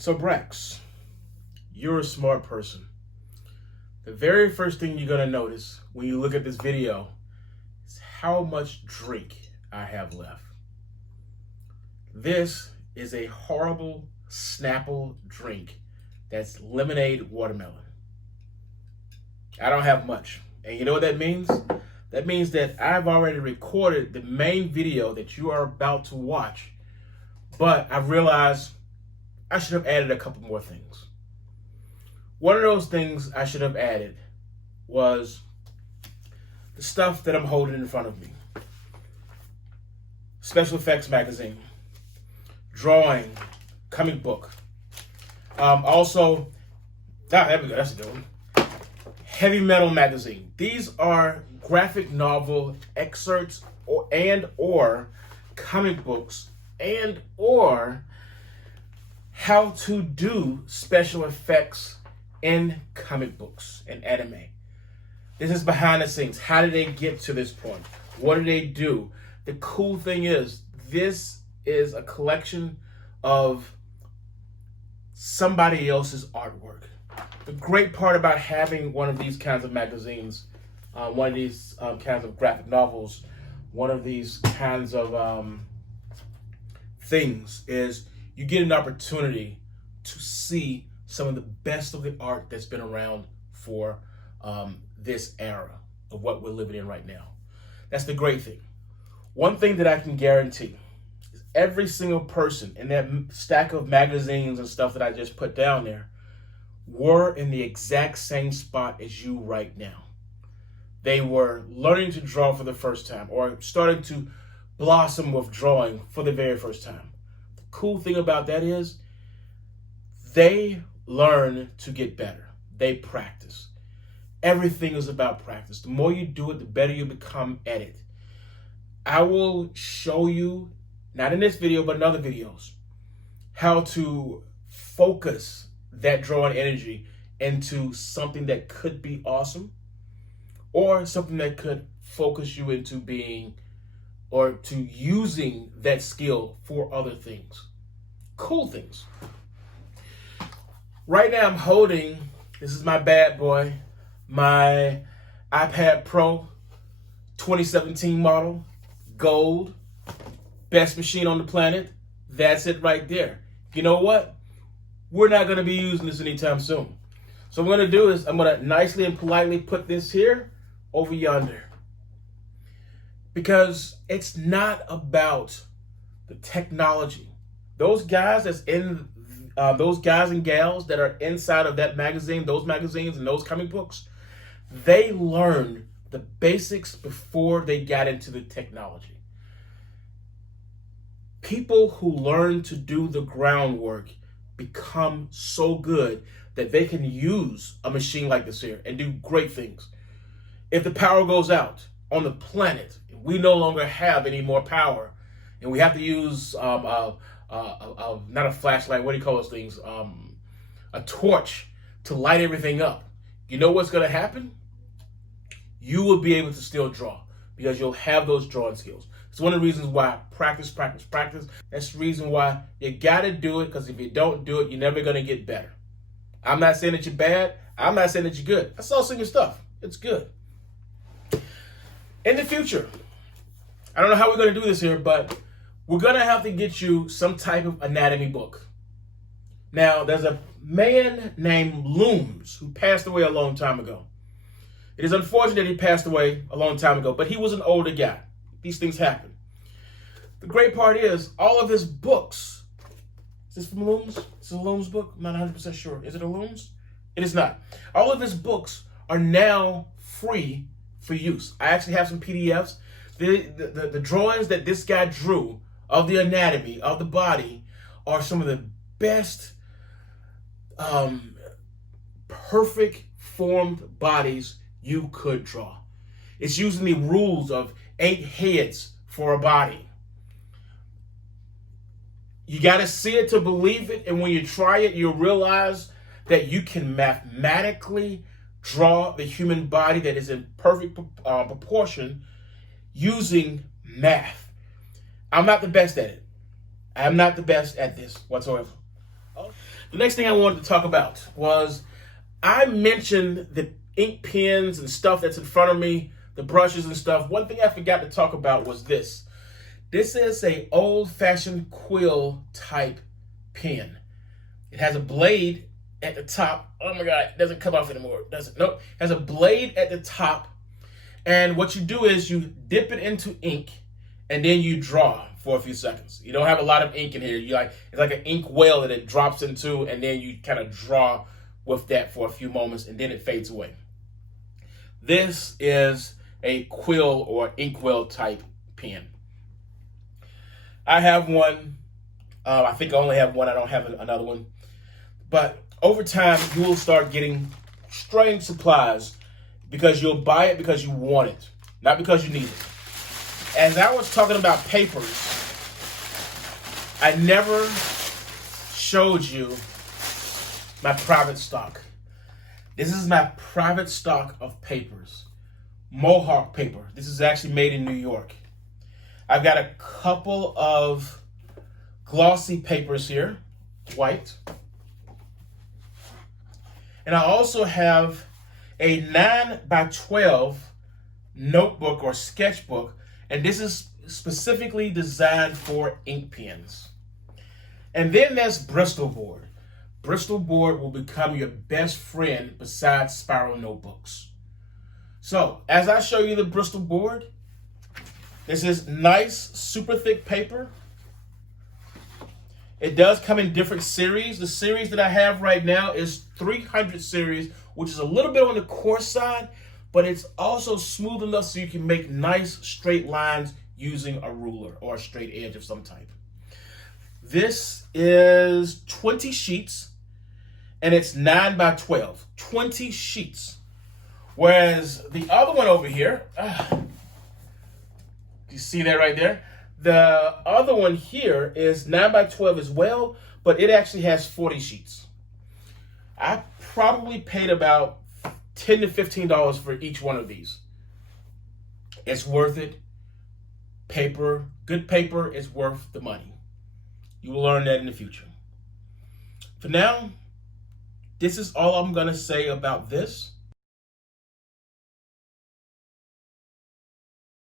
So BraX, you're a smart person. The very first thing you're going to notice when you look at this video is how much drink I have left. This is a horrible Snapple drink that's lemonade watermelon. I don't have much. And you know what that means? That means that I've already recorded the main video that you are about to watch, but I've realized I should have added a couple more things. One of those things I should have added was the stuff that I'm holding in front of me. Special effects magazine, drawing, comic book. Also, there we go, that's a good one. Heavy metal magazine. These are graphic novel excerpts or comic books or how to do special effects in comic books and anime. This is behind the scenes. How did they get to this point? What do they do? The cool thing is, this is a collection of somebody else's artwork. The great part about having one of these kinds of magazines, one of these kinds of graphic novels, one of these kinds of things is you get an opportunity to see some of the best of the art that's been around for this era of what we're living in right now. That's the great thing. One thing that I can guarantee is every single person in that stack of magazines and stuff that I just put down there were in the exact same spot as you right now. They were learning to draw for the first time or starting to blossom with drawing for the very first time. The cool thing about that is they learn to get better. They practice. Everything is about practice. The more you do it, the better you become at it. I will show you, not in this video, but in other videos, how to focus that drawing energy into something that could be awesome or something that could focus you into being or to using that skill for other things. Cool things. Right now I'm holding, this is my bad boy, my iPad Pro 2017 model, gold, best machine on the planet. That's it right there. You know what? We're not going to be using this anytime soon. So what I'm going to do is I'm going to nicely and politely put this here over yonder. Because it's not about the technology. Those guys that's in, those guys and gals that are inside of that magazine, those magazines and those comic books, they learned the basics before they got into the technology. People who learn to do the groundwork become so good that they can use a machine like this here and do great things. If the power goes out on the planet, we no longer have any more power, and we have to use not a flashlight, what do you call those things? A torch to light everything up. You know what's going to happen? You will be able to still draw because you'll have those drawing skills. It's one of the reasons why practice. That's the reason why you got to do it, because if you don't do it, you're never going to get better. I'm not saying that you're bad. I'm not saying that you're good. I saw some of your stuff. It's good. In the future, I don't know how we're going to do this here, but we're going to have to get you some type of anatomy book. Now, there's a man named Looms who passed away a long time ago. It is unfortunate he passed away a long time ago, but he was an older guy. These things happen. The great part is all of his books. Is this from Looms? Is this a Looms book? I'm not 100% sure. Is it a Looms? It is not. All of his books are now free for use. I actually have some PDFs. The drawings that this guy drew of the anatomy of the body are some of the best perfect formed bodies you could draw. It's using the rules of 8 heads for a body. You got to see it to believe it, and when you try it, you'll realize that you can mathematically draw the human body that is in perfect proportion using math. I'm not the best at it. I'm not the best at this whatsoever. The next thing I wanted to talk about was I mentioned the ink pens and stuff that's in front of me, the brushes and stuff. One thing I forgot to talk about was this. This is a old-fashioned quill type pen. It has a blade at the top. Oh my God, it doesn't come off anymore, does it? Nope. It has a blade at the top. And what you do is you dip it into ink and then you draw for a few seconds. You don't have a lot of ink in here. It's like an ink well that it drops into, and then you kind of draw with that for a few moments, and then it fades away. This is a quill or inkwell type pen. I have one. I think I only have one. I don't have another one. But over time, you will start getting strange supplies because you'll buy it because you want it, not because you need it. As I was talking about papers, I never showed you my private stock. This is my private stock of papers. Mohawk paper. This is actually made in New York. I've got a couple of glossy papers here, white. And I also have a 9x12 notebook or sketchbook, and this is specifically designed for ink pens. And then there's Bristol board. Bristol board will become your best friend besides spiral notebooks. So, as I show you the Bristol board, this is nice, super thick paper. It does come in different series. The series that I have right now is 300 series, which is a little bit on the coarse side, but it's also smooth enough so you can make nice straight lines using a ruler or a straight edge of some type. This is 20 sheets, and it's 9x12. 20 sheets. Whereas the other one over here, you see that right there? The other one here is 9x12 as well, but it actually has 40 sheets. I probably paid about $10 to $15 for each one of these. It's worth it. Paper, good paper is worth the money. You will learn that in the future. For now, this is all I'm going to say about this.